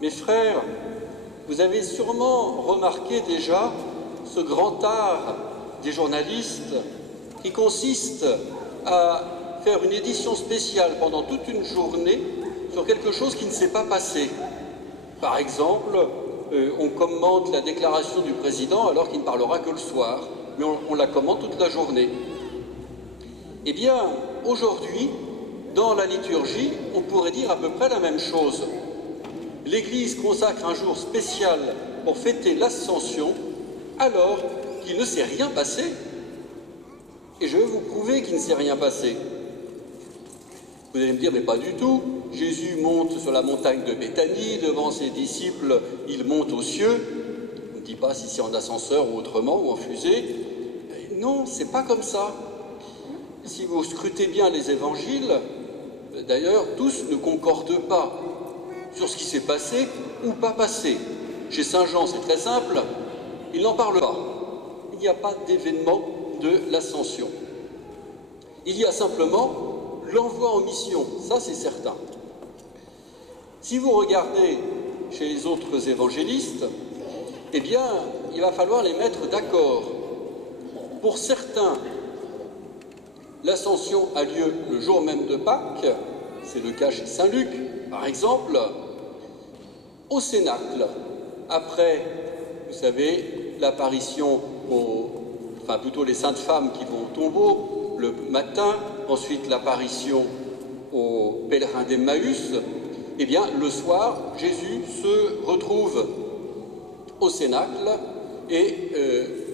Mes frères, vous avez sûrement remarqué déjà ce grand art des journalistes qui consiste à faire une édition spéciale pendant toute une journée sur quelque chose qui ne s'est pas passé. Par exemple, on commente la déclaration du président alors qu'il ne parlera que le soir, mais on la commente toute la journée. Eh bien, aujourd'hui, dans la liturgie, on pourrait dire à peu près la même chose. L'Église consacre un jour spécial pour fêter l'Ascension, alors qu'il ne s'est rien passé. Et je vais vous prouver qu'il ne s'est rien passé. Vous allez me dire, mais pas du tout. Jésus monte sur la montagne de Béthanie, devant ses disciples, il monte aux cieux. On ne dit pas si c'est en ascenseur ou autrement, ou en fusée. Non, c'est pas comme ça. Si vous scrutez bien les évangiles, d'ailleurs, tous ne concordent pas sur ce qui s'est passé ou pas passé. Chez Saint Jean, c'est très simple, il n'en parle pas. Il n'y a pas d'événement de l'Ascension. Il y a simplement l'envoi en mission, ça c'est certain. Si vous regardez chez les autres évangélistes, eh bien, il va falloir les mettre d'accord. Pour certains, l'Ascension a lieu le jour même de Pâques, c'est le cas chez Saint Luc, par exemple, au Cénacle, après, vous savez, l'apparition plutôt les saintes femmes qui vont au tombeau le matin, ensuite l'apparition aux pèlerins d'Emmaüs, eh bien, le soir, Jésus se retrouve au Cénacle et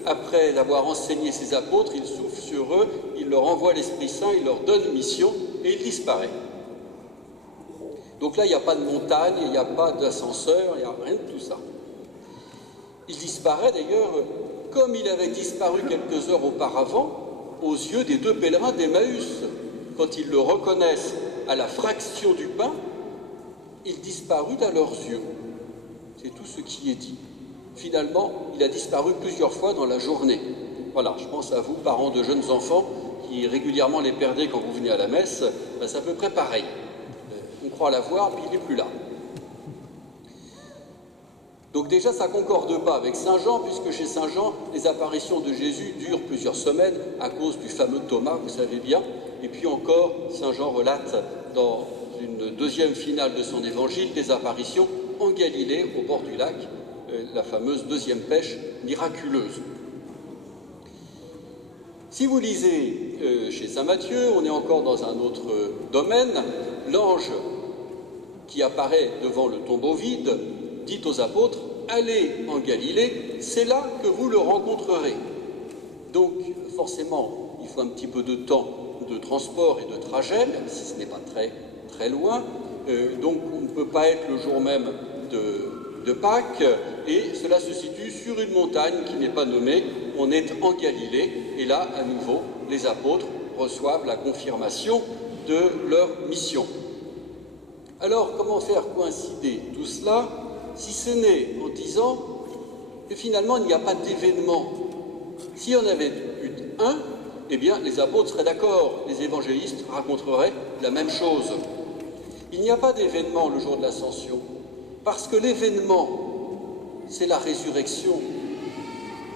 après avoir enseigné ses apôtres, il souffle sur eux, il leur envoie l'Esprit Saint, il leur donne mission et il disparaît. Donc là, il n'y a pas de montagne, il n'y a pas d'ascenseur, il n'y a rien de tout ça. Il disparaît d'ailleurs comme il avait disparu quelques heures auparavant aux yeux des deux pèlerins d'Emmaüs. Quand ils le reconnaissent à la fraction du pain, il disparut à leurs yeux. C'est tout ce qui est dit. Finalement, il a disparu plusieurs fois dans la journée. Voilà, je pense à vous, parents de jeunes enfants, qui régulièrement les perdez quand vous venez à la messe, c'est à peu près pareil. On croit l'avoir, puis il n'est plus là. Donc déjà, ça ne concorde pas avec Saint Jean, puisque chez Saint Jean, les apparitions de Jésus durent plusieurs semaines à cause du fameux Thomas, vous savez bien. Et puis encore, Saint Jean relate dans une deuxième finale de son évangile des apparitions en Galilée, au bord du lac, la fameuse deuxième pêche miraculeuse. Si vous lisez chez Saint Matthieu, on est encore dans un autre domaine, l'ange qui apparaît devant le tombeau vide dit aux apôtres « Allez en Galilée, c'est là que vous le rencontrerez ». Donc forcément, il faut un petit peu de temps de transport et de trajet, même si ce n'est pas très loin. Donc on ne peut pas être le jour même de Pâques, et cela se situe sur une montagne qui n'est pas nommée. On est en Galilée, et là, à nouveau, les apôtres reçoivent la confirmation de leur mission. Alors, comment faire coïncider tout cela, si ce n'est en disant que finalement, il n'y a pas d'événement. S'il y en avait eu un, eh bien, les apôtres seraient d'accord, les évangélistes raconteraient la même chose. Il n'y a pas d'événement le jour de l'Ascension, parce que l'événement, c'est la résurrection.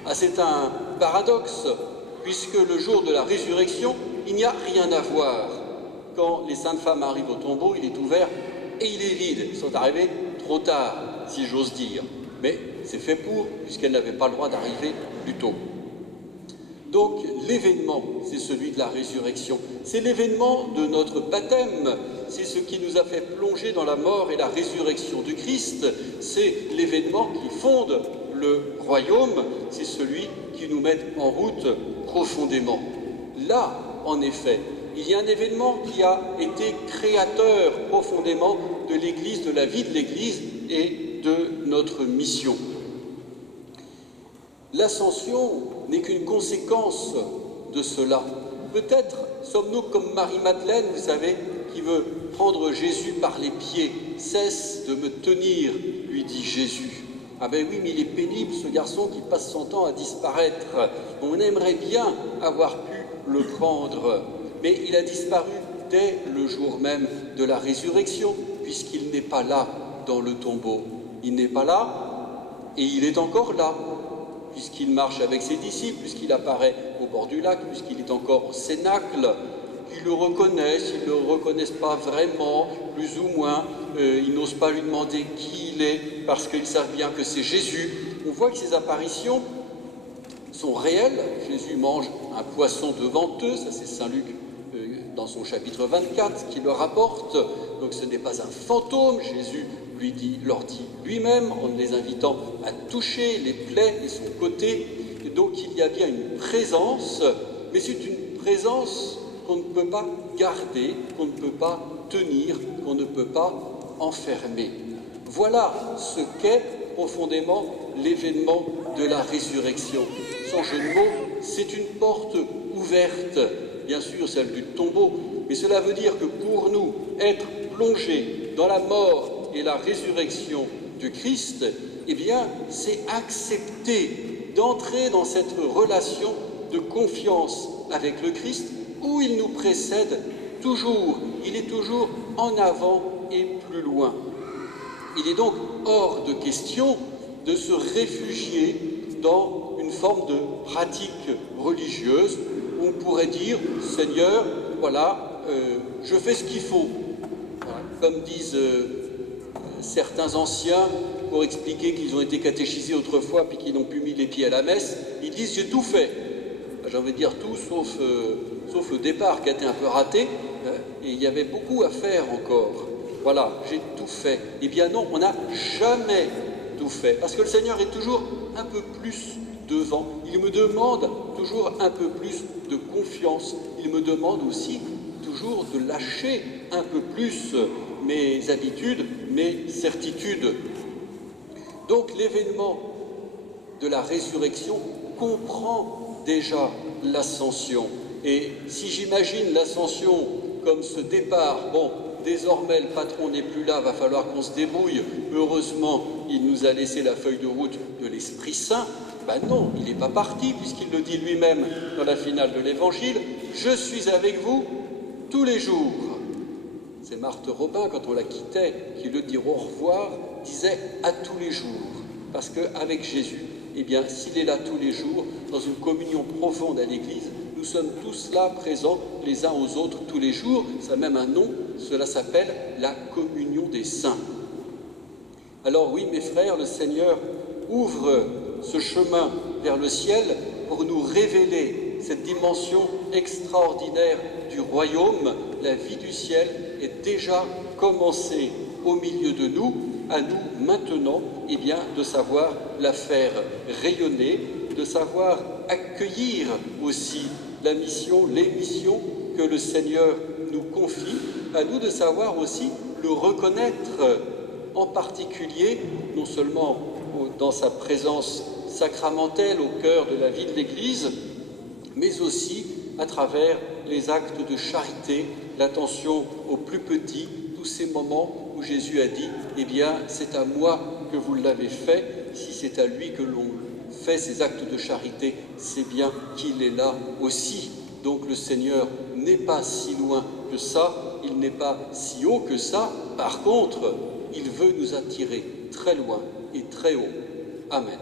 Ah, c'est un paradoxe, puisque le jour de la résurrection, il n'y a rien à voir. Quand les saintes femmes arrivent au tombeau, il est ouvert et il est vide. Ils sont arrivés trop tard, si j'ose dire. Mais c'est fait pour, puisqu'elles n'avaient pas le droit d'arriver plus tôt. Donc l'événement, c'est celui de la résurrection. C'est l'événement de notre baptême. C'est ce qui nous a fait plonger dans la mort et la résurrection du Christ. C'est l'événement qui fonde le royaume. C'est celui qui nous met en route profondément. Là, en effet, il y a un événement qui a été créateur profondément de l'Église, de la vie de l'Église et de notre mission. L'ascension n'est qu'une conséquence de cela. Peut-être sommes-nous comme Marie-Madeleine, vous savez, qui veut prendre Jésus par les pieds. « Cesse de me tenir », lui dit Jésus. Ah ben oui, mais il est pénible ce garçon qui passe son temps à disparaître. On aimerait bien avoir pu le prendre, mais il a disparu dès le jour même de la résurrection, puisqu'il n'est pas là dans le tombeau. Il n'est pas là, et il est encore là, puisqu'il marche avec ses disciples, puisqu'il apparaît au bord du lac, puisqu'il est encore au cénacle. Ils le reconnaissent, ils ne le reconnaissent pas vraiment, plus ou moins. Ils n'osent pas lui demander qui il est, parce qu'ils savent bien que c'est Jésus. On voit que ces apparitions sont réelles. Jésus mange un poisson devant eux, ça c'est Saint Luc dans son chapitre 24 qui le rapporte. Donc ce n'est pas un fantôme, Jésus leur dit lui-même en les invitant à toucher les plaies et son côté. Et donc il y a bien une présence, mais c'est une présence qu'on ne peut pas garder, qu'on ne peut pas tenir, qu'on ne peut pas enfermer. Voilà ce qu'est profondément l'événement de la résurrection. Sans jeu de mots, c'est une porte ouverte, bien sûr celle du tombeau, mais cela veut dire que pour nous, être plongés dans la mort et la résurrection du Christ, eh bien, c'est accepter d'entrer dans cette relation de confiance avec le Christ, où il nous précède toujours, il est toujours en avant et plus loin. Il est donc hors de question de se réfugier dans une forme de pratique religieuse où on pourrait dire « Seigneur, voilà, je fais ce qu'il faut ». Voilà. Comme disent certains anciens, pour expliquer qu'ils ont été catéchisés autrefois puis qu'ils n'ont plus mis les pieds à la messe, ils disent « j'ai tout fait ». J'ai envie de dire tout, sauf le départ qui a été un peu raté, et il y avait beaucoup à faire encore. Voilà, j'ai tout fait. Eh bien non, on n'a jamais tout fait, parce que le Seigneur est toujours un peu plus devant. Il me demande toujours un peu plus de confiance. Il me demande aussi toujours de lâcher un peu plus mes habitudes, mes certitudes. Donc l'événement de la résurrection comprend déjà l'ascension. Et si j'imagine l'ascension comme ce départ, bon, désormais le patron n'est plus là, va falloir qu'on se débrouille. Heureusement, il nous a laissé la feuille de route de l'Esprit Saint. Ben non, il n'est pas parti, puisqu'il le dit lui-même dans la finale de l'Évangile. Je suis avec vous tous les jours. C'est Marthe Robin, quand on la quittait, qui le dit au revoir, disait à tous les jours. Parce qu'avec Jésus, eh bien, s'il est là tous les jours, dans une communion profonde à l'Église, nous sommes tous là, présents les uns aux autres tous les jours. Ça a même un nom, cela s'appelle la communion des saints. Alors oui, mes frères, le Seigneur ouvre ce chemin vers le ciel pour nous révéler cette dimension extraordinaire du royaume. La vie du ciel est déjà commencée au milieu de nous, à nous maintenant, eh bien, de savoir la faire rayonner, de savoir accueillir aussi la mission, les missions que le Seigneur nous confie, à nous de savoir aussi le reconnaître, en particulier, non seulement dans sa présence sacramentelle au cœur de la vie de l'Église, mais aussi à travers les actes de charité, l'attention aux plus petits, tous ces moments où Jésus a dit « Eh bien, c'est à moi que vous l'avez fait, si c'est à lui que l'on fait ces actes de charité, c'est bien qu'il est là aussi. » Donc le Seigneur n'est pas si loin que ça, il n'est pas si haut que ça. Par contre, il veut nous attirer très loin et très haut. Amen.